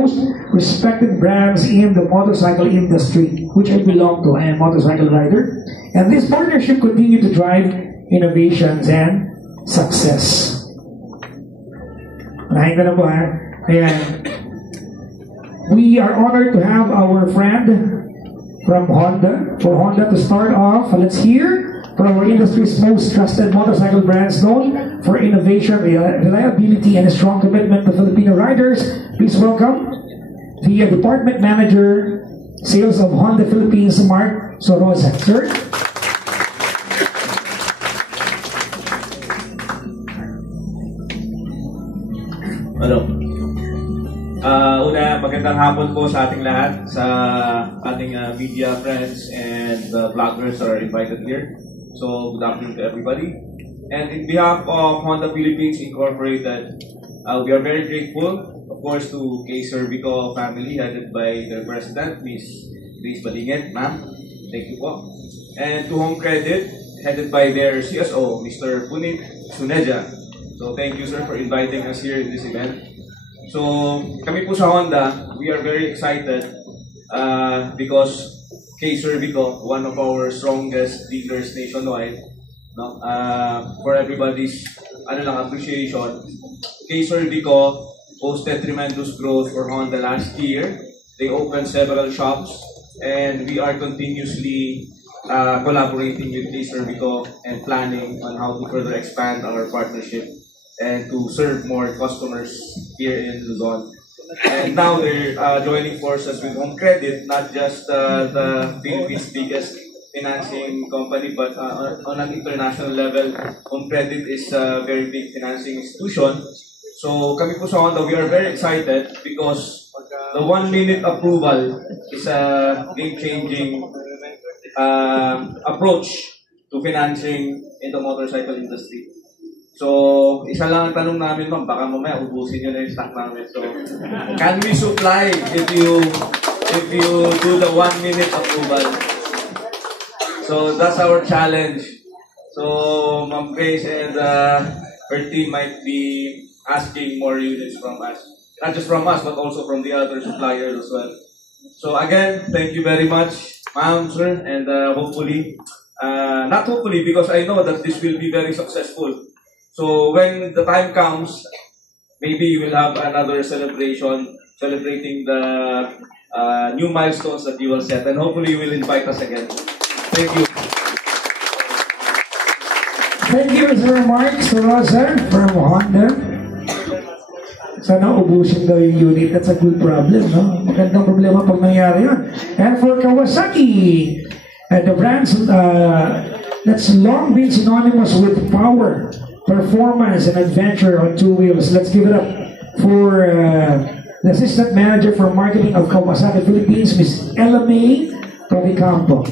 most respected brands in the motorcycle industry, which I belong to. I am a motorcycle rider. And this partnership continue to drive innovations and success. Unahin ko na po ha. Ayan. We are honored to have our friend from Honda. For Honda to start off, let's hear from our industry's most trusted motorcycle brands known for innovation, reliability, and a strong commitment to Filipino riders. Please welcome the Department Manager, Sales of Honda Philippines, Mark Sorosa. Sir? Hello. Una, magandang hapon po sa ating lahat, sa ating media friends and vloggers that are invited here. So, good afternoon to everybody. And in behalf of Honda Philippines Incorporated, we are very grateful, of course, to K. Cervico family headed by their president, Ms. Grace Balingit, ma'am. Thank you po. And to Home Credit, headed by their CSO, Mr. Punit Suneja. So, thank you, sir, for inviting us here in this event. So, kami po sa Honda, we are very excited because K. Cervico, one of our strongest dealers nationwide, no? For everybody's appreciation, K. Cervico posted tremendous growth for Honda last year. They opened several shops, and we are continuously collaborating with K. Cervico and planning on how to further expand our partnership and to serve more customers here in Luzon. And now they're joining forces with Home Credit, not just the Philippines' biggest financing company, but on an international level, Home Credit is a very big financing institution. So kami po sa Honda, we are very excited because the 1-minute approval is a game-changing approach to financing in the motorcycle industry. So, isa lang ang tanong namin, ma'am, baka mamaya ubusin nyo na yung stock namin. So, can we supply if you do the 1-minute approval? So, that's our challenge. So, Ma'am Grace and her team might be asking more units from us. Not just from us, but also from the other suppliers as well. So, again, thank you very much, ma'am, sir, and hopefully, not hopefully, because I know that this will be very successful. So when the time comes, maybe you will have another celebration, celebrating the new milestones that you will set, and hopefully you will invite us again. Thank you. Thank you, Mr. Mark Sorosa from Honda. Sana ubusin daw yung unit. That's a good problem, no? Magandang problema pag nangyari yun. And for Kawasaki, the brands that's long been synonymous with power, performance, and adventure on two wheels. Let's give it up for the Assistant Manager for Marketing of Kawasaki Philippines, Ms. Ella May Tovicampo.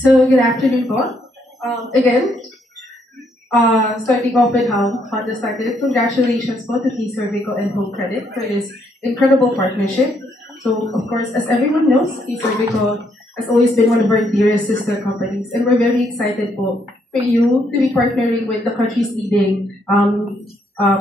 So, good afternoon po. Again, starting off with how Honda started, congratulations po to K. Cervico and Home Credit for this incredible partnership. So, of course, as everyone knows, K. Cervico has always been one of our dearest sister companies, and we're very excited po for you to be partnering with the country's leading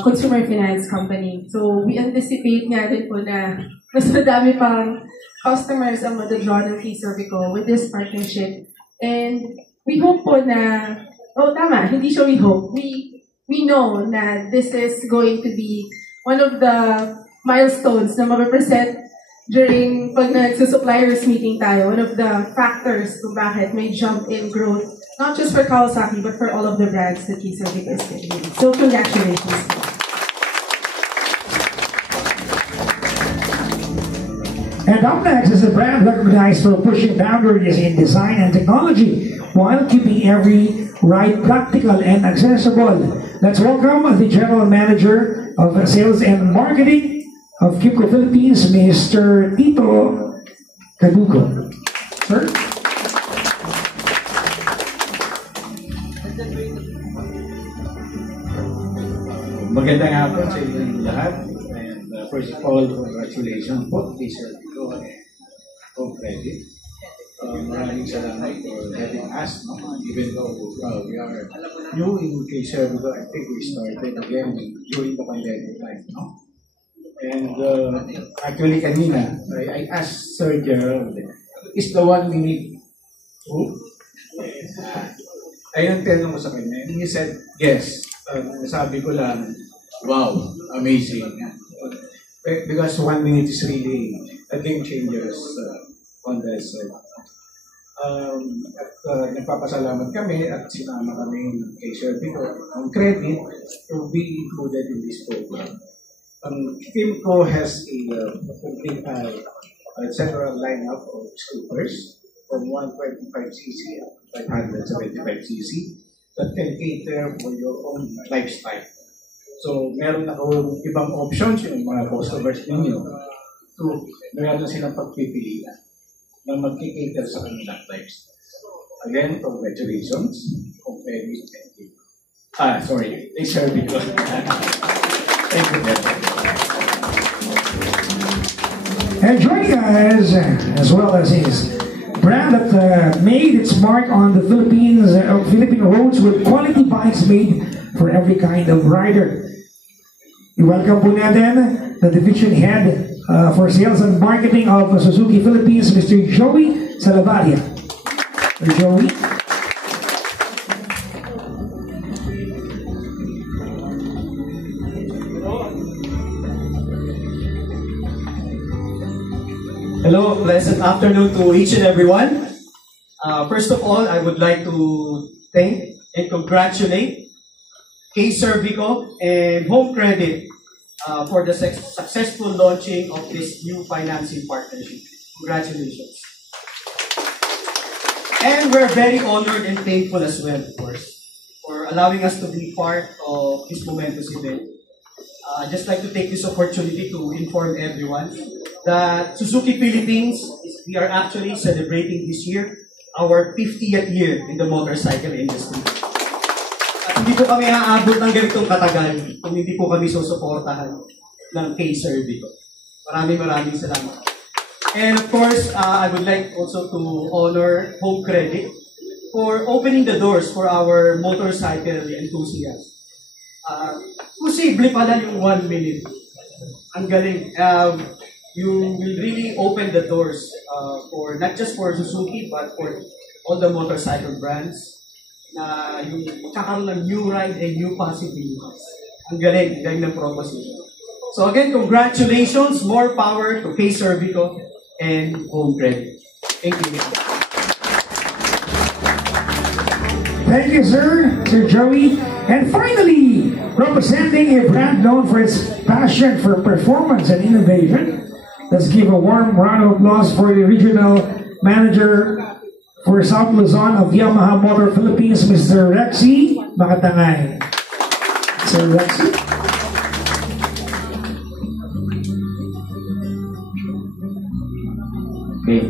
consumer finance company. So, we anticipate nga din po na mas madami pang customers ang madadraw ng K. Cervico with this partnership. And we hope po na, tama, hindi siya we hope. We know na this is going to be one of the milestones na ma-represent during pag nagsa-suppliers meeting tayo, one of the factors kung bakit may jump in growth, not just for Kawasaki, but for all of the brands that K. Cervico is getting. So, congratulations. And up next is a brand recognized for pushing boundaries in design and technology while keeping every ride practical and accessible. Let's welcome the General Manager of Sales and Marketing of KYMCO Philippines, Mr. Tito Caduco. Sir? Magandang hapon sa inyong lahat. And first of all, congratulations po kay Cervico and Home Credit. Maraming salamat for having us, no? Even though we are new in K-Servico, I think we started again during the pandemic time, no? And actually kanina, I asked Sir Gerald, is the 1 minute true? Ayun, tinanong ko sa kanya. And he said, yes. Sabi ko lang, wow, amazing. Because 1 minute is really a game changer on this. Nagpapasalamat kami at sinama kami kay Servico on credit to be included in this program. PIMCO has a several lineup of scooters from 125cc up to 575cc that can cater for your own lifestyle. So, meron na ibang options yung mga customers ninyo to meron na silang pagpipilian na mag-cater sa kanilang lifestyle. Again, congratulations. Thank you. Sorry. They serve it. Thank you very much. And joining us, as well as his brand that made its mark on the Philippine roads with quality bikes made for every kind of rider. I-welcome po natin the Division Head for Sales and Marketing of Suzuki Philippines, Mr. Joey Salavaria. Mr. Joey. Hello, pleasant afternoon to each and everyone. First of all, I would like to thank and congratulate K-Servico and Home Credit for the successful launching of this new financing partnership. Congratulations. And we're very honored and thankful as well, of course, for allowing us to be part of this momentous event. I'd just like to take this opportunity to inform everyone that Suzuki Philippines, we are actually celebrating this year our 50th year in the motorcycle industry. At hindi po kami aabot ng ganitong katagal kung hindi po kami susuportahan ng K-Servico. Maraming salamat. And of course, I would like also to honor Home Credit for opening the doors for our motorcycle enthusiasts. Posible pala yung 1 minute. Ang galing. You will really open the doors for not just for Suzuki but for all the motorcycle brands na yung magkakaroon ng new ride and new possibilities. Ang galing ng proposition. So again, congratulations, more power to K-Servico and Home Credit. Thank you. Thank you, sir, Sir Joey. And finally, representing a brand known for its passion for performance and innovation, let's give a warm round of applause for the Regional Manager for South Luzon of Yamaha Motor Philippines, Mr. Rexy Makatangay. Sir Rexy. Okay,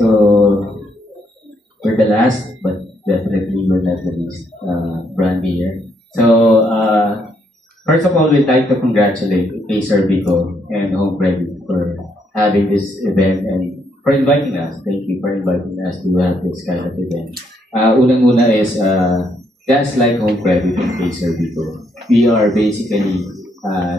so we're the last, but definitely we're not the least, brand here. So, first of all, we'd like to congratulate K-Servico and Home Credit for having this event and for inviting us. Thank you for inviting us to have this kind of event. Unang-una is, just like Home Credit and K-Servico, we are basically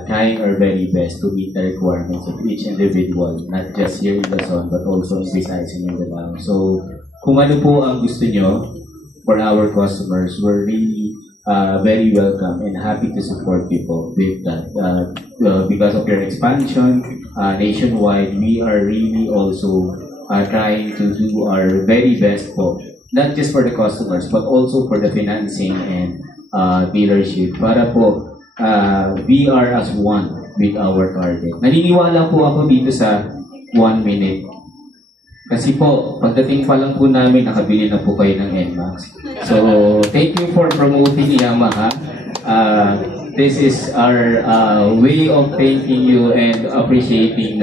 trying our very best to meet the requirements of each individual, not just here in Luzon, but also in Visayas and Mindanao. So, kung ano po ang gusto nyo for our customers, we're really very welcome and happy to support people with that. Because of your expansion nationwide, we are really also trying to do our very best po, not just for the customers, but also for the financing and dealership. Para po, we are as one with our target. Naniniwala po ako dito sa 1 minute. Kasi po, pagdating pa lang po namin, nakabili na po kayo ng NMAX. So, thank you for promoting Yamaha. This is our way of thanking you and appreciating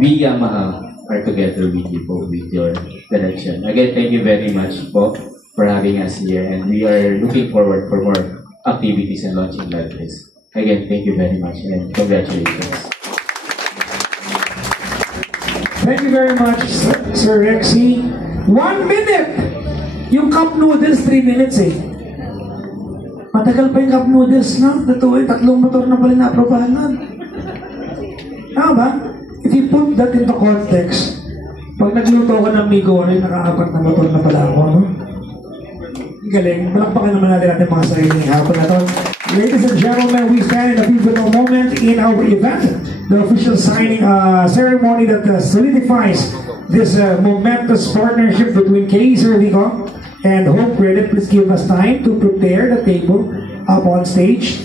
we Yamaha are together with you po, with your direction. Again, thank you very much po for having us here, and we are looking forward for more activities and launching like this. Again, thank you very much and congratulations. Thank you very much, Sir Rexy. 1 minute! Yung cup noodles, 3 minutes eh. Matagal pa yung cup noodles, no? Totoo, 3 motor na pala na-aprobahan nun. Tama ba? If you put that into context, pag nagluto ka ng Migori, naka-4 na motor na pala ako, no? Galing. Palakpakan naman natin ating mga sariling hapon na to. Ladies and gentlemen, we stand in a pivotal moment in our event, the official signing ceremony that solidifies this momentous partnership between KE Servico and Hope Credit. Please give us time to prepare the table up on stage.